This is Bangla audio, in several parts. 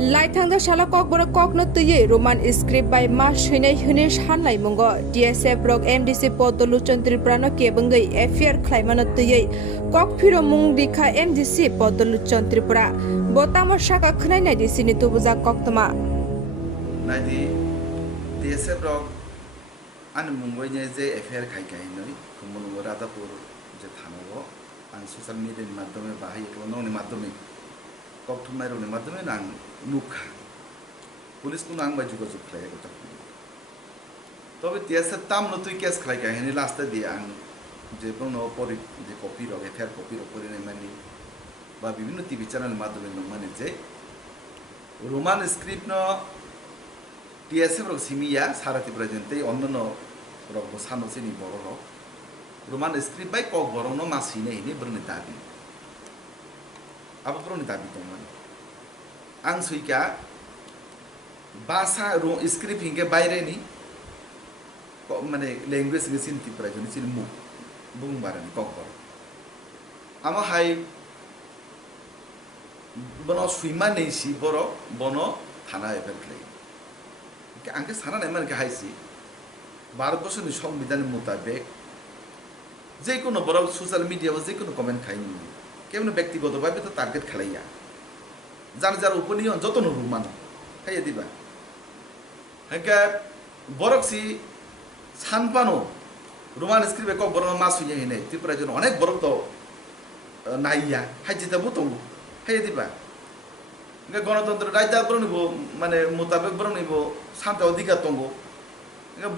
Laithangda shala kokbora kokno tuye Roman script by ma shwinai hune shanlai mungo DSF rok MDC podolu chantri prano kebangai affair khlaimana tuye kokphiro mung dikha MDC podolu chantri pra botama shaka khnai nai disini tubuja koktama nadi DSF rok an mungoi ne je affair khai kai noi kumunu radapur je thanago an social media ni মাধ্যমে bahai ekono ni মাধ্যমে kokthumai ro ni মাধ্যমে nang nukha police ko nang baju ko khlai ko tak tobe DSF tam no tui case khlai kai ni last dia ang je bono pori je copy ro affair copy ro pori nei mani ba bibhinno TV channel মাধ্যমে no mane je roman script no DSF rok simia sarati presente onnono rok bo sano sini boro rok roman script bai kok boro no masine ini berni dabi apa berni dabi teman ang suika bahasa ro script hingga বাইরে ni kok mane language ni sinti presente sin mu bung baran kok boro ama hai bono suima nei si boro bono thana ever आंके सारा नहीं मन के हाइसी भारत वर्ष नि संविधान मुताबिक जे कोनो बड़ सोशल मीडिया जे कोनो कमेंट खाइ नि केवनो व्यक्तिगत भाबे तो टार्गेट खेलाइया जार जार उपनियन जतन रुमान खाइया दिबा हके बरकसी सानपानो रोमान स्क्रिप्ट को बड़ मासुया हिने त्रिपुरा जन अनेक बरक तो नाइया हाइजिता बुतो खाइया दिबा गणतंत्र राजा बरनिबो माने मुताबिक बरनिबो शान्ति अधिकार दंगो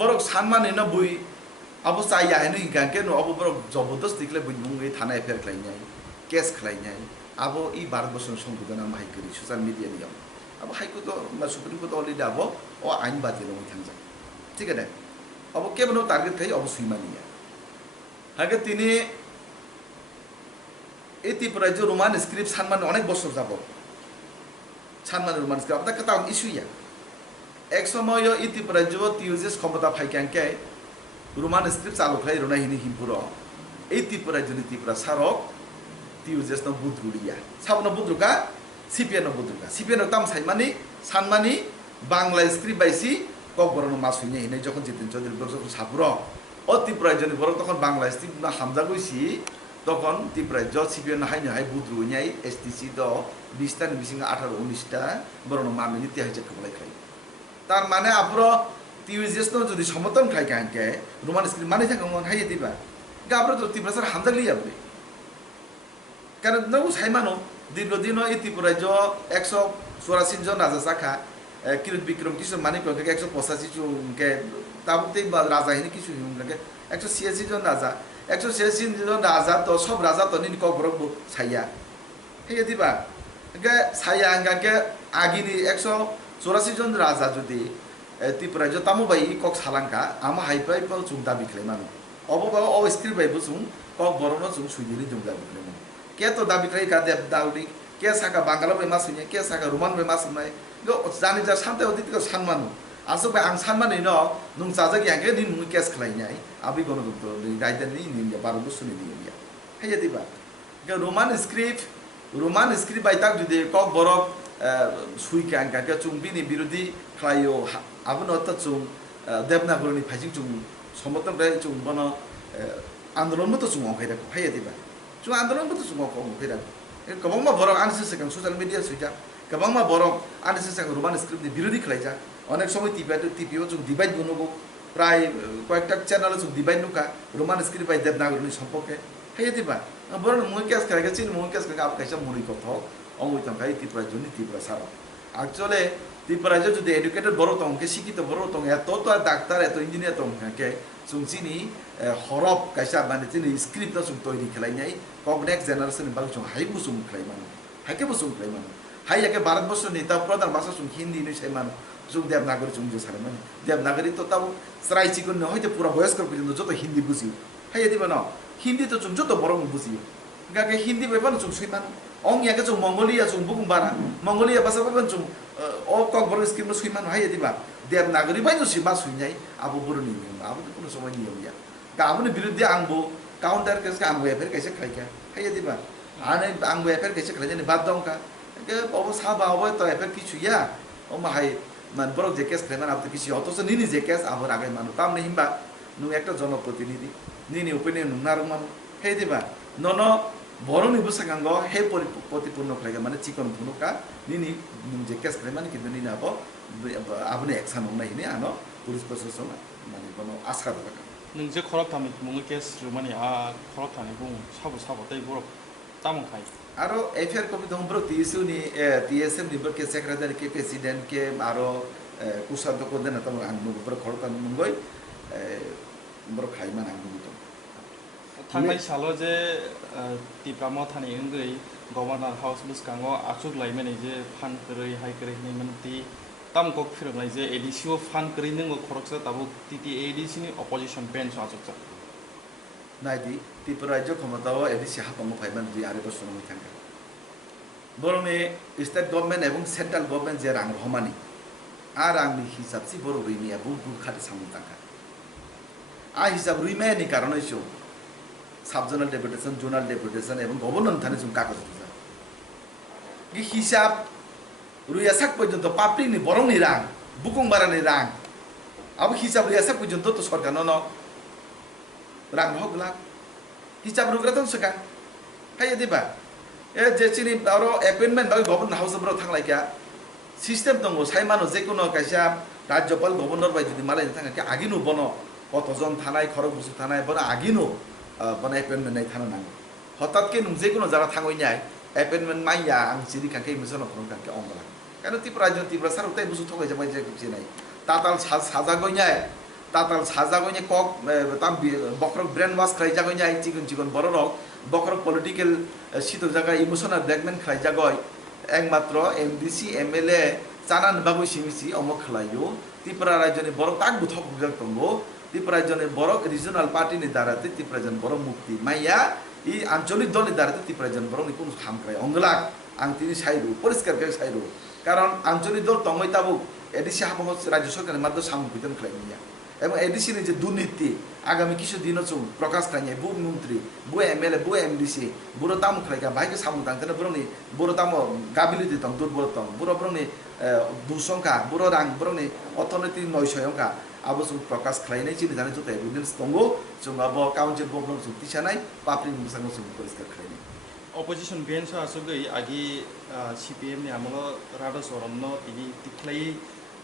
बरक सानमान न बुइ अब चाया हैन हिगाके न अब बरक जबरदस्ती बुइ मुंगै थाना एफआईआर खलाइनाय केस खलाइनाय अब ई भारतवर्ष संविधान माहाइकरि सोशल मिडिया नि अब हाइको तो सुप्रीम कोर्ट अलरेडी अब ओ आइन बाजे लङ थांजा ठीक है अब के बनो टार्गेट खाइ अब सुइमानिया हागे तिनी एति प्राइज रोमान स्क्रिप्ट सानमान अनेक बছর যাব सानमान रोमान स्क्रिप्ट अब कता इशुया एक समय इतिपुरा जो टिउजेस क्षमता फाइकांके रोमान स्क्रिप्ट चालू खाइ रोना हिनि हिमपुरो इतिपुरा जो इतिपुरा सारक टिउजेस न बुद्रुलिया साबन बुद्रुका सीपीएन न ताम साइमानी सानमानी बांग्ला स्क्रिप्ट बाइसी ककबरन मासुइने हिने जखन जितिन चौधरी जखन सापुरो ओ टिपुरा जो बर तखन बांग्ला स्क्रिप्ट न हामजा गइसी तखन टिपुरा जो सीपीएन हाइनो हाइ बुद्रुइनाय एसटीसी द 20 टा बिसिङ 18 19 टा बरन मामिनि तिहाइ जखबलाइ खाइ तार माने आपरो टिउजेस न जदि समतन खाइ कांके रोमान स्क्रिप्ट माने थांगमन हाइ दिबा गाब्रो तो तिब्रासर हामजागलि याबले कारण नौ साइमानो दिनो दिनो इतिपुरा जो 184 जन राजा साखा किरत विक्रम किशोर माने को 185 जो के ताबते राजा हिनि किशु हिमके 186 जन राजा 186 जन राजा तो सब राजा तो नि कबरक साया हाइ दिबा के साया के आगिनि 184 जन राजा जुदि त्रिपुरा जो तामु बाई कक सालांका आमा हाइपाइ पल जुम दाबि खलेमानो अबो ओ स्क्रिप्ट बाइबो जुम कक बरनो जुम सुइदिनि जुम दाबि खलेमानो के तो दाबि खलै का देब दाउडी के साका बांगाला बाइ मासुने के साका रोमान बाइ मासुनाय गो जानि जा सान्ते अदित को सानमानो आसो बाइ आं सानमानै न नुं जाजागि आंगे नि नु केस खलाइनाय आबि गनो दुतो राइदानि नि बारो बुसुनि दिया हाय दिबा के रोमान स्क्रिप्ट बाइ ताक जुदि कक बरक सुइका आंका चुं बिनि बिरोधी खायो आबो न त चुं देवनागरिनि फाइजिं चुं समतन रे चुं बन आन्दोलन मत चुं अखैरा फाय दिबा चुं आन्दोलन मत चुं अखैरा कबंमा बरक आनसे सेकं सोशल मिडिया सुइजा कबंमा बरक आनसे सेकं रोमान स्क्रिप्टनि बिरोधी खलाइजा अनेक समय टिपिओ चुं डिवाइड बनोगो प्राय कयेकटा চ্যানেল चुं डिवाइड नुका रोमान स्क्रिप्ट बाय देवनागरिनि सम्पर्के हाय दिबा बरन मुइ केस खलाइगा चिन मुइ केस खलाइगा आप कैसा मुरि कथो অঙ্গুই তংকাই ত্রিপুরা জন্য ত্রিপুরা সারা অ্যাকচুয়ালি ত্রিপুরা যদি এডুকেটেড বড় তংকে শিক্ষিত বড় তং এত তো ডাক্তার এত ইঞ্জিনিয়ার তংকে সুংচিনি হরব কাইসা মানে তিনি স্ক্রিপ্ট সুং তৈরি খেলাইনাই কক নেক্সট জেনারেশন বাল সুং হাই বুসুং খেলাইমানো হাইকে বুসুং খেলাইমানো হাই একে ভারতবর্ষ নেতা প্রধান ভাষা সুং হিন্দি নি সাইমানো সুং দেবনাগরী সুং যে সাইমানো দেবনাগরী তো তাও সরাই চিকন হয়তো পুরো বয়স্কর পর্যন্ত যত হিন্দি বুঝিও হাই দিবা না হিন্দি তো সুং যত বড় বুঝিও গাকে Hindi বেপানো সুং সুইমানো ong ya ke chung Mongolia chung bukum bara Mongolia bahasa ban chung o kok bor skim no suiman hai diba dewnagari bai no sima suinyai abu burni abu to kono somai niyam ya ka abu ne biruddhe angbo counter kes ka angbo ya fer kaise khai ka hai diba ane angbo ya fer kaise khai jani bad dong ka ke obo saba obo to efer kichu ya o mahai man borok je kes kleman abte kichu অথচ nini je kes abor agai manu tam ne himba nung ekta জনপ্রতিনিধি nini opinion nung narung manu he diba nono boroni busagango he প্রতিপূর্ণ khlaiga মানে চিকন ভুনুকা nini nung je kes kleman kintu nini abo abone action nong hini ano police প্রশাসন মানে কোনো আশা রাখা nung je khorok thami mungi kes rumani a khorok thani bung sabo tai borok tamong khai আরো এফআইআর কপি দম ব্রো টিএসইউ নি টিএসএম নি কে সেক্রেটারি কে প্রেসিডেন্ট কে আরো কুসাদ কো দেনা তম আং নু ব্রো খরকান মুঙ্গই ব্রো খাইমান আং নু তো थांनाय साल जे तिप्राम थानि ओंगै गभर्नर हाउस बुसकांगो आचुक लाइमानै जे फान करै हाइ करै नि मनति ताम कक फिरनाय जे एडिसिओ फान करै नंगो खरकसा ताबु टिटि एडिसि नि अपोजिशन बेन्च आचुक नाइदि त्रिपुरा राज्य ক্ষমতাও এডিসি হাপং ফাইমান দি আরে বছর নয় থাকা বরংনি স্টেট গভর্নমেন্ট এবং সেন্ট্রাল গভর্নমেন্ট যে রাং রহমানি আর আংনি হিসাব সি বড় রইনিয়া বুক বুক খাতে সামু থাকা আ হিসাব রইমানি কারণে so subzonal deputation zonal deputation এবং গভর্নর থানে জুম কাগজ দিছা কি হিসাব রুইয়াসাক পর্যন্ত পাপড়িনি বরংনি রাং বুকুং বারানি রাং আবু হিসাব রুইয়াসাক পর্যন্ত তো সরকার ন রাং হগলা হিসাব রুগ্রাতন সকা কাইয়া দিবা এ যে চিনি আরো অ্যাপয়েন্টমেন্ট বাকি গভর্নর হাউস বড় থাকলাইকা সিস্টেম দङ সাইমানো যে কোনো কাইসা রাজ্যপাল গভর্নর বাই যদি মালাই থাকা আগিনো বন কতজন থানায় খরক বসু থানায় বন আগিনো বন অ্যাপয়েন্টমেন্ট নাই থানা নাঙ্গো হঠাৎ কে নুং যে কোনো জায়গা থাঙই নাই অ্যাপয়েন্টমেন্ট মাইয়া আং চিনি কাকে মিশন অপরম কাকে অঙ্গলা কেন ত্রিপুরা রাজ্য ত্রিপুরা সারতাই বসু থকাই যাবাই যে কিছু নাই তাতাল সাজা গইনাই তাতাল সাজা গইনে কক তাম বকরক ব্রেন ওয়াশ খাই জাগইনাই চিকন চিকন বড় রক বকরক পলিটিক্যাল সিত জায়গা ইমোশনাল ব্ল্যাকমেল খাই জাগয় একমাত্র এমডিসি এমএলএ চানান বাবু সিমিসি অমক খালাইও ত্রিপুরা রাজ্যনি বড় তাক বুথক বুজাক দঙ্গো ত্রিপুরা রাজ্যনি বড় রিজনাল পার্টিনি দ্বারাতে ত্রিপুরা রাজ্যনি বড় মুক্তি মাইয়া ই আঞ্চলিক দলনি দ্বারাতে ত্রিপুরা রাজ্যনি বড় নিপুণ হামক্রাই অঙ্গলাক আং তিনি সাইরু পরিষ্কার করে সাইরু কারণ আঞ্চলিক দল তঙ্গই তাবুক এডিসি হাবং রাজ্য সরকারের মাধ্যমে সামু বিতন খাইনিয়া এবং এডিসি নি যে দুর্নীতি আগামী কিছু দিন প্রকাশ খাইনি বু মন্ত্রী বু এমএলএ বু এমডিসি বুড়ো তামু খাইকা ভাইকে সামু তাংতেন বরংনি বুড়ো তামো গাবিলিতি তং দুর্বল তং বুড়ো বরংনি দুঃসংখ্যা বুড়ো রাং বরংনি অর্থনৈতিক নয়সংখ্যা আবসুং প্রকাশ খাইনাই চিনি জানে যত এভিডেন্স দঙ্গো जों अब काउन्सिल प्रब्लेम जों तिसानाय पाब्लिक मुसांगो जों परिष्कार खालायनाय अपोजिशन बेन्च आसुगै आगि सीपीएम नि आमल राडा सरमनो तिनि तिख्लाय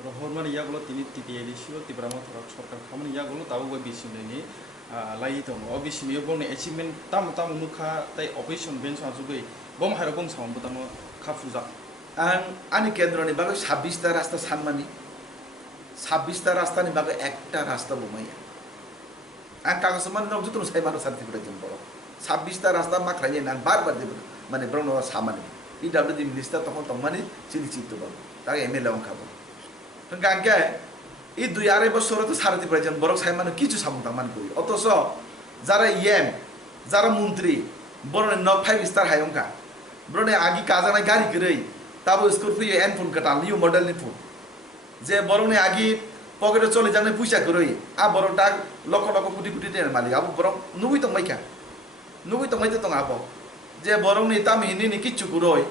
रहरमानि यागलो तिनि टिटिएडिसिओ तिब्रामा थरा सरकार खामानि यागलो ताबो बिसिमनि लाई दङ अबिसिमियो बने अचिभमेन्ट ताम मुखा ताइ अपोजिशन बेन्च आसुगै बम हारो बम सामबो ताम खाफुजा आं आनि केन्द्रनि बागै 26 टा रास्ता सानमानि 26 टा रास्तानि बागै একটা রাস্তা বমাইয়া आं कागज मान नौ जुतुन साइमानो सार्टिफिकेट जों बर 26 टा रास्ता माख्रायनि नां बार देब माने ब्रनो सामानि पिडब्लिउडी मिनिस्टार तखन तंमानि चिनि चित्त बाबु ता एमएलए अंखाबो गांके ই 2.5 বছর তো সারতি প্রেজেন্ট বড় সাইমানো কিছু সামতামান কই অতস যারা ইএম যারা মন্ত্রী বড় ন 5 স্টার হায়ংকা বড় আগি কাজানাই গাড়ি গরই তাবো স্করপিও এন ফোন কাটা নিউ মডেল নি ফোন যে বড় আগি পকেটে চলে যানে পয়সা করই আ বড়টা লক্ষ লক্ষ কোটি কোটি টাকার মালিক আবু বড় নুই তো মাইকা নুই তো মাইতে তো আবো যে বড় নি তাম হিনি নি কিচ্ছু করই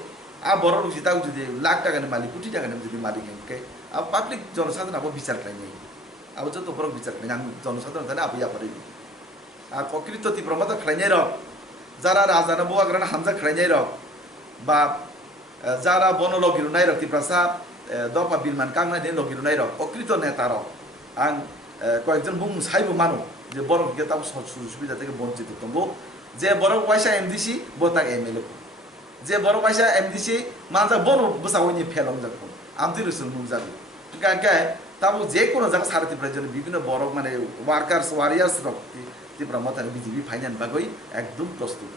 আ বড় রুজি তাও যদি লাখ টাকার মালিক কোটি টাকার যদি মালিক এনকে আ পাবলিক জনসাধারণ আবো বিচার খাইনি আবো যত বড় বিচার খাইনি আং জনসাধারণ জানে আবি আপারে আর প্রকৃত তি প্রমাদ খাইনাই রক যারা রাজানা বুয়াগ্রানা হামজা খাইনাই রক বা যারা বনলগিরু নাই রক তি প্রসাদ দফা বিলমান কাংনাই দেন লগিরু নাই রক প্রকৃত নেতা রক আং কয়েকজন বুং সাইবো মানো যে বড় গেতাও সুবিধা থেকে বঞ্চিত তঙ্গো যে বড় পয়সা এমডিসি বতা এমএলএ যে বড় পয়সা এমডিসি মানজা বড় বসাওনি ফেলং যাকো আমতি রসুল মুং যাবি কাকে তাবো যে কোনো জায়গা সারতি প্রয়োজন বিভিন্ন বড় মানে ওয়ার্কার্স ওয়ারিয়ার্স রক তি প্রমতার বিজেপি ফাইনাল বাগই একদম প্রস্তুত